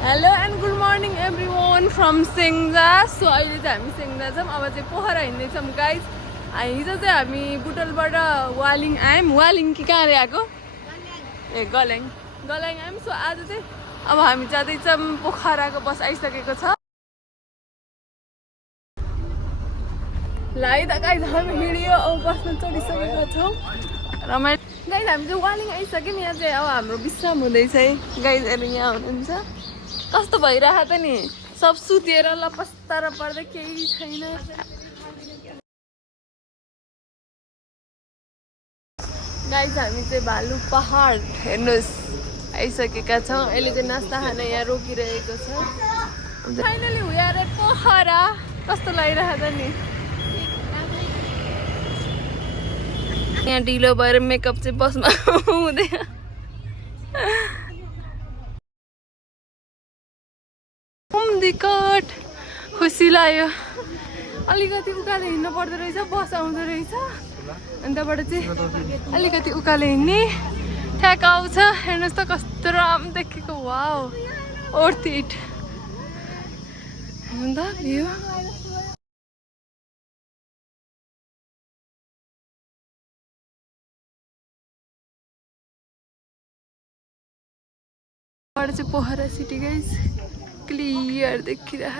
Hello and good morning everyone from Syangja. So अहिले चाहिँ हामी सेङ्जा छौँ, अब चाहिँ पोखरा हिँड्दैछौँ गाइज। हिजो चाहिँ हामी बुटोलबाट वालिङ आयौँ। वालिङ कि कहाँ रे आएको? ए गल्याङ आयौँ। सो आज चाहिँ अब हामी जाँदैछौँ, पोखराको बस आइसकेको छ। ल है त गाइज हामी हिँड्यो, अब बसमा चढिसकेका छौँ। रमाइलो गाइज, हामी चाहिँ वालिङ आइसक्यौँ। यहाँ चाहिँ अब हाम्रो विश्राम हुँदैछ है गाइजहरू, यहाँ हुनुहुन्छ। कस्तो भइरहेको त नि, सब सुतेर लपस्तर पर्दै केही छैन। गाइज हामी चाहिँ भालु पहाड हेर्नुहोस् आइसकेका छौँ। अहिले चाहिँ नास्ता खाना यहाँ रोकिरहेको छ। फाइनली हुँदै पोखरा। कस्तो लागिरहेको त नि। यहाँ ढिलो भएर मेकअप चाहिँ बसमा हुँदैन। दिक्कत खुसी लाग्यो। अलिकति उकालो हिँड्नु पर्दो रहेछ, बस आउँदो रहेछ। अनि त्यहाँबाट चाहिँ अलिकति उकालो हिँड्ने ठ्याक आउँछ। हेर्नुहोस् त कस्तो राम्रो देखेको। Wow, worth it. अन्त भ्यू चाहिँ पोखरा सिटी गाइज क्लियर देखिरह।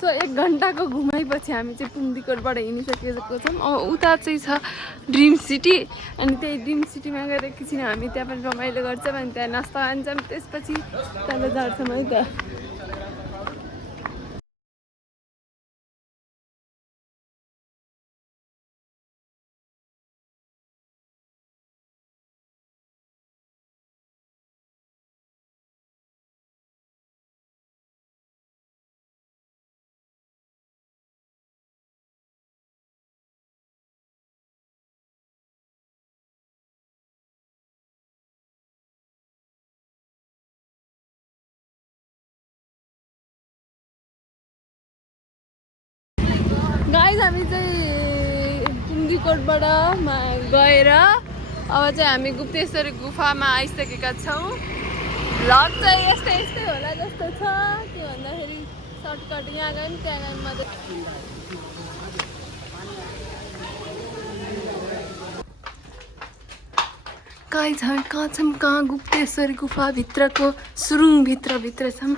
सो 1 घन्टाको घुमाइपछि हामी चाहिँ पुङ्दीकोटबाट हिँडिसकेको छौँ। अब उता चाहिँ छ ड्रिम सिटी, अनि त्यही ड्रिम सिटीमा गएर एकछिन हामी त्यहाँ पनि रमाइलो गर्छौँ, अनि त्यहाँ नास्ता खान्छौँ। त्यसपछि त्यहाँबाट झर्छौँ है त। गाइज हामी चाहिँ पुङ्दीकोटबाट गएर अब चाहिँ हामी गुप्तेश्वरी गुफामा आइसकेका छौँ। भ्लग चाहिँ यस्तै होला जस्तो छ। के भन्दाखेरि सर्टकट यहाँ गयौँ त्यहाँ गयौँ मात्रै। गाइज हामी कहाँ छौँ? कहाँ? गुप्तेश्वरी गुफाभित्रको सुरुङभित्र छौँ।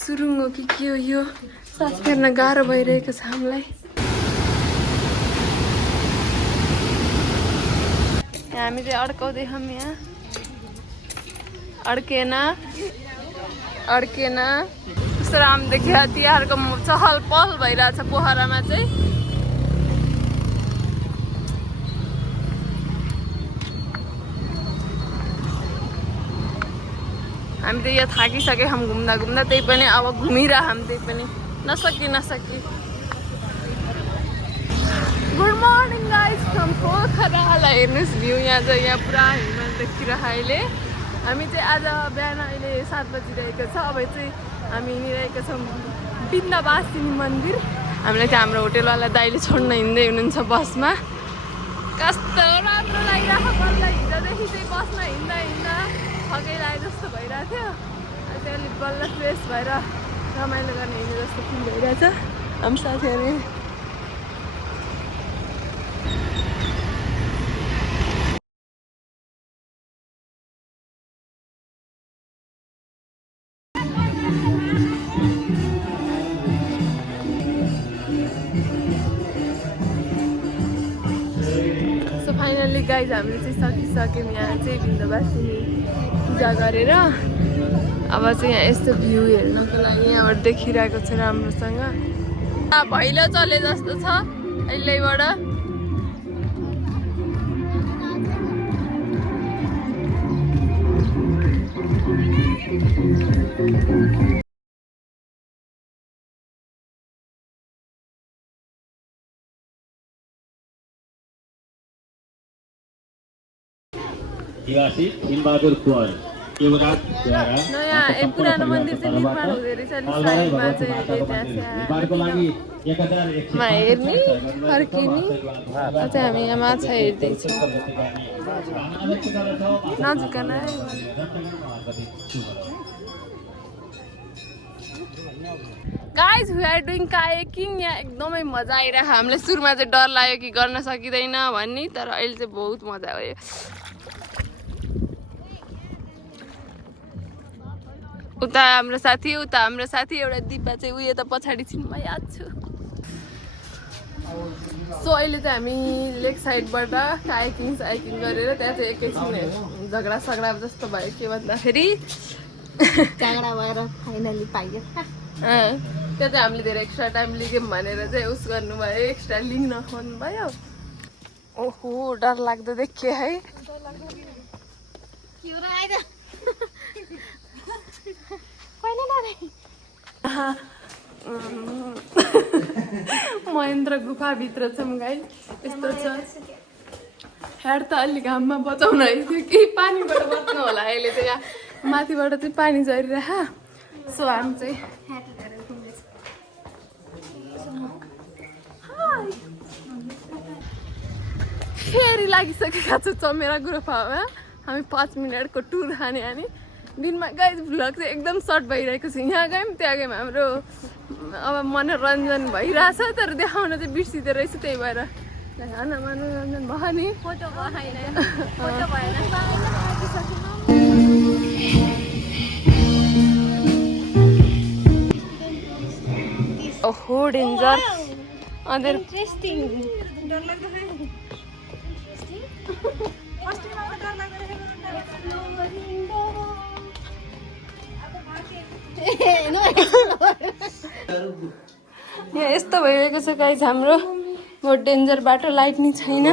सुरुङ हो कि के हो यो, सास फेर्न गाह्रो भइरहेको छ हामीलाई। हामी चाहिँ अड्काउँदैछौँ यहाँ। अड्केन कस्तो राम्रो देखियो। तिहारको चहल पहल भइरहेछ पोखरामा चाहिँ। हामी त यो थाकिसक्यो हम घुम्दा त्यही पनि अब घुमिरहौँ, त्यही पनि नसकी। Good morning guys from Pokhara. हेर्नुहोस् भ्यू यहाँ चाहिँ, यहाँ पुरा हिमाल देखिरहेको अहिले। हामी चाहिँ आज बिहान अहिले 7 बजिरहेको छ। अब चाहिँ हामी हिँडिरहेका छौँ बिन्दवासिनी मन्दिर। हामीलाई चाहिँ हाम्रो होटेलवाला दाइले छोड्न हिँड्दै हुनुहुन्छ बसमा। कस्तो राम्रो लागिरहेको मलाई। हिजोदेखि चाहिँ बसमा हिँड्दा थकै लागे जस्तो भइरहेको थियो। चाहिँ अलिक बल्ल फ्रेस भएर रमाइलो गर्ने हिँड्ने जस्तो फिल भइरहेछ हाम्रो साथीहरू। सो फाइनली गाइज हामीले चाहिँ सकिसक्यौँ यहाँ चाहिँ बिन्दवासिनी पूजा गरेर। अब चाहिँ यहाँ यस्तो भ्यू हेर्नको लागि यहाँबाट देखिरहेको छ राम्रोसँग। भैलो चले जस्तो छ अहिलेबाट। नयाँ पुरानो मन्दिर चाहिँ निर्माण हुँदै रहेछ नि साइडमा चाहिँ हेर्ने फर्किने। चाहिँ हामी यहाँ माछा हेर्दैछौँ नजिक नै। Guys we are doing kayaking. यहाँ एकदमै मजा आइरहेको। हामीलाई सुरुमा चाहिँ डर लाग्यो कि गर्न सकिँदैन भन्ने, तर अहिले चाहिँ बहुत मजा आयो। उता हाम्रो साथी एउटा दिपा चाहिँ उयो त पछाडि छिन्, म याद छु। सो अहिले चाहिँ हामी लेक साइडबाट कायाकिङ गरेर त्यहाँ चाहिँ एकैछिन झगडा सगडा जस्तो भयो। के भन्दाखेरि झगडा भएर फाइनली पाइयो। त्यहाँ चाहिँ हामीले धेरै एक्स्ट्रा टाइम लिगौँ भनेर चाहिँ उस गर्नुभयो, एक्स्ट्रा लिङ नखाउनु भयो। ओहो डर लाग्दो देखियो है। महेन्द्र गुफाभित्र छौँ गाइस। यस्तो छ। हेड त अलिक घाममा बचाउन है थियो कि पानीबाट बच्नु होला। अहिले चाहिँ यहाँ माथिबाट चाहिँ पानी झरिरह। सो हामी चाहिँ फेरि लागिसकेका छौँ चमेरा गुफामा। हामी 5 मिनटको टुर खाने अनि दिनमा गाइस भ्लग चाहिँ एकदम सर्ट भइरहेको छ। यहाँ गयौँ त्यहाँ गयौँ, हाम्रो अब मनोरञ्जन भइरहेछ तर देखाउन चाहिँ बिर्सिँदो रहेछ। त्यही भएर मनोरञ्जन भयो नि। फोटो भएन, फोटो भएन। ओहो डेन्जर अदर इन्ट्रेस्टिङ। यहाँ यस्तो भइरहेको छ गाइस हाम्रो बहुत डेन्जर बाटो, लाइट नि छैन।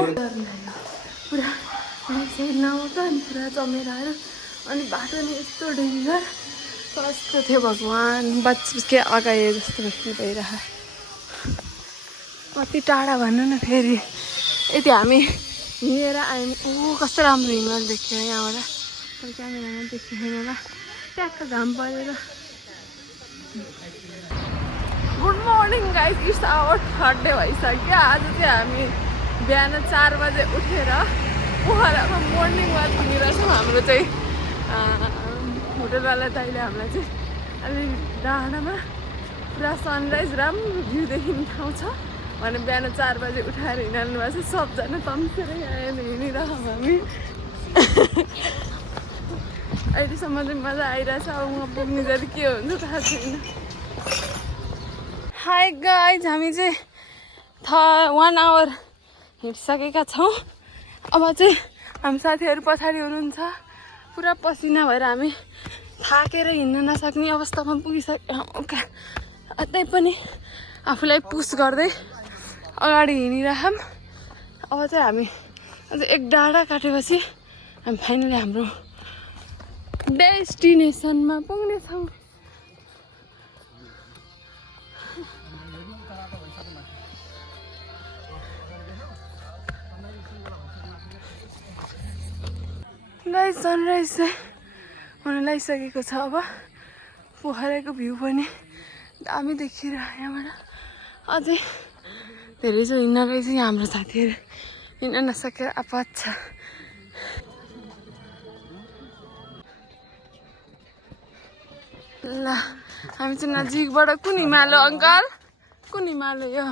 पुरा नआउँदा अनि पुरा चमेराहरू अनि बाटो नि यस्तो डेन्जर। कस्तो थियो भगवान्, के अगाए जस्तो भइरह। कति टाढा भन्नु न। फेरि यति हामी हिँडेर आयौँ। ओ कस्तो राम्रो हिमाल देखियो यहाँबाट। तर क्यामेरामा देखिएन होला, ट्याक्क घाम परेर। Good morning guys, it's our third day भइसक्यो। आज चाहिँ हामी बिहान 4 बजे उठेर पोखरामा मर्निङ वाक हिँडिरहेछौँ। हाम्रो चाहिँ होटलवाला दाइले हामीलाई चाहिँ अलि डाँडामा पुरा सनराइज राम्रो भ्यू देखिने ठाउँ छ भने बिहान 4 बजे उठाएर हिँड्नु भएको छ। सबजना तम्सेरै आएर हिँडिरहेछौँ हामी। अहिलेसम्म चाहिँ मजा आइरहेछ। अब म पुग्ने जति के हुन्छ थाहा छैन। हाई गाइज, हामी चाहिँ 1 आवर हिँडिसकेका छौँ। अब चाहिँ हामी साथीहरू पछाडि हुनुहुन्छ। पुरा पसिना भएर हामी थाकेर हिँड्न नसक्ने अवस्थामा पुगिसक्यौँ। त्यही पनि आफूलाई पुस गर्दै अगाडि हिँडिरहौँ। अब चाहिँ हामी अझ एक डाँडा काटेपछि हामी फाइनली हाम्रो डेस्टिनेसनमा पुग्नेछौँ। गाइस सनराइज चाहिँ हुन लागिसकेको छ। अब पोखराको भ्यू पनि दामी देखिरह्यो यहाँबाट। अझै धेरै चाहिँ हिँड्न रहेछ। हाम्रो साथीहरू हिँड्न नसकेर आपत छ। ल हामी चाहिँ नजिकबाट कुन हिमालो अङ्कल? कुन हिमालो यो?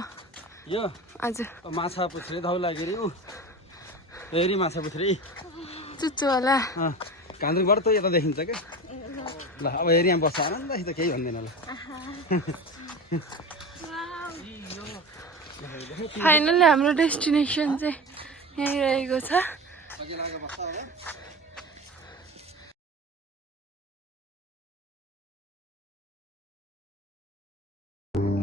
हजुर माछा पुछ्रे धौलागिरी हेरी माछा पुछ्रे चुच्चो होला। कान्द्रीबाट त यता देखिन्छ क्या। ल अब हेरी यहाँ बस्छ आनन्द त केही भन्दैन। ल फाइनली हाम्रो डेस्टिनेसन चाहिँ यहीँ रहेको छ।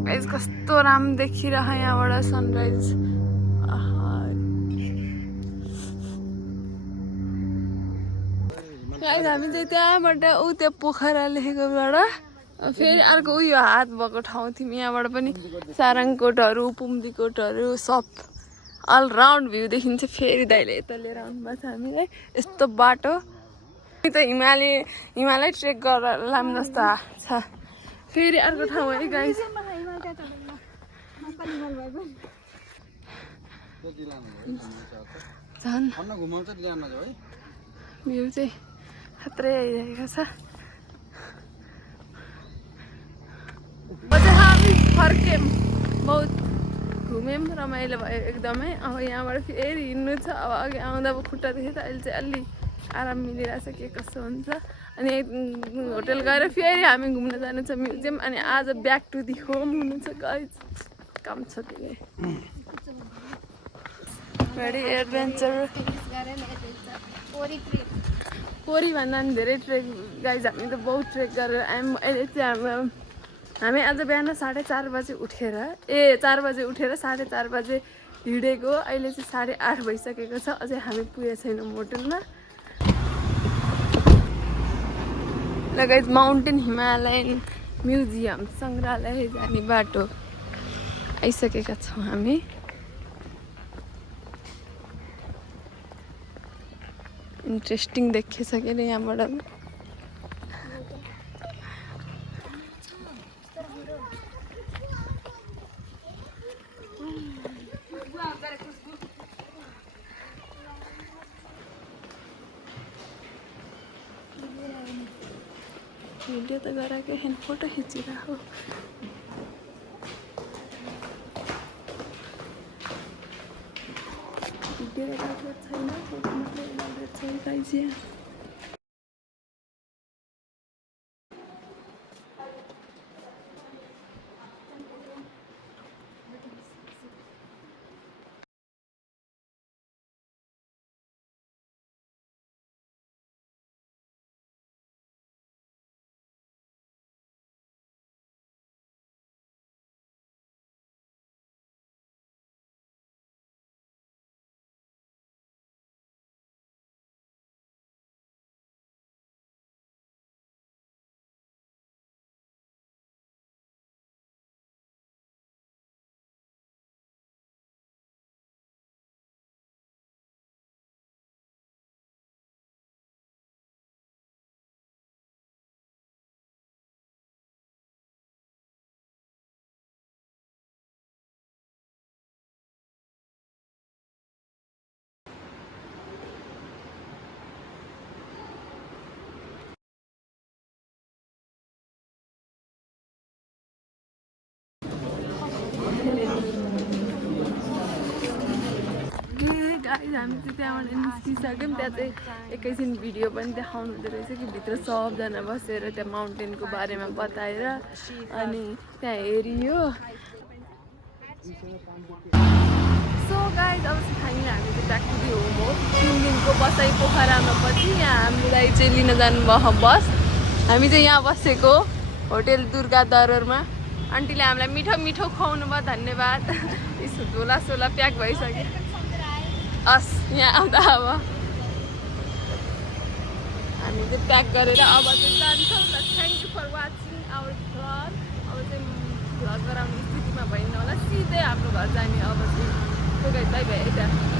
गाइस कस्तो राम्रो देखिरह यहाँबाट सनराइज। गाइस हामी चाहिँ त्यहाँबाट त्यो पोखरा लेखेकोबाट फेरि अर्को उयो हात भएको ठाउँ थियौँ। यहाँबाट पनि सारङकोटहरू, पुम्दीकोटहरू सब अलराउन्ड भ्यू देखिन्छ। फेरि दाइले यता लिएर आउनुभएको छ हामीलाई। यस्तो बाटो त हिमालय ट्रेक गरेर लाम जस्तो छ। फेरि अर्को ठाउँ है गाइस। झन् भ्यू चाहिँ खत्रै आइरहेको छ अझै हामी फर्क्यौँ बहुत घुम्यौँ रमाइलो भयो एकदमै अब यहाँबाट फेरि हिँड्नु छ अब अघि आउँदा अब खुट्टा देखेँ त अहिले चाहिँ अलि आराम मिलिरहेछ के कस्तो हुन्छ अनि होटल गएर फेरि हामी घुम्न जानु छ म्युजियम अनि आज ब्याक टु दि होम हुनु छ गाइज काम छ के बडी एडभेन्चर पोरीभन्दा पनि धेरै ट्रेक गाइज हामी त बहुत ट्रेक गरेर अहिले चाहिँ हामी आज बिहान 4:30 बजे उठेर 4 बजे उठेर 4:30 बजे हिँडेको अहिले चाहिँ 8:30 भइसकेको छ अझै हामी पुगेको छैनौँ होटलमा लगायत माउन्टेन हिमालयन म्युजियम सङ्ग्रहालय जाने बाटो आइसकेका छौँ हामी इन्ट्रेस्टिङ देखिएछ के अरे यहाँबाट भिडियो त गराएकै होइन फोटो खिचिरहेको भिडियो एलाउड छैन फोटो मात्रै एलाउड छ गाइज यहाँ गाइज हामी चाहिँ त्यहाँबाट निस्किसक्यौँ त्यहाँ चाहिँ एकैछिन भिडियो पनि देखाउनु हुँदो रहेछ कि भित्र सबजना बसेर त्यहाँ माउन्टेनको बारेमा बताएर अनि त्यहाँ हेरियो सो गाइज अब चाहिँ फाइनली हामी चाहिँ ब्याक टु दि होम हो 3 दिनको बसाइ पोखरामा पछि यहाँ हामीलाई चाहिँ लिन जानुभयो बस हामी चाहिँ यहाँ बसेको होटेल दुर्गा दरबारमा आन्टीले हामीलाई मिठो मिठो खुवाउनु भयो धन्यवाद झोला सोला प्याक भइसक्यो हस् यहाँ आउँदा अब हामी चाहिँ प्याक गरेर अब चाहिँ जान्छौँ ल thank you for watching our vlog अब चाहिँ भ्लग गराउने स्थितिमा भएन होला सिधै हाम्रो घर जाने अब चाहिँ बाई बाई है त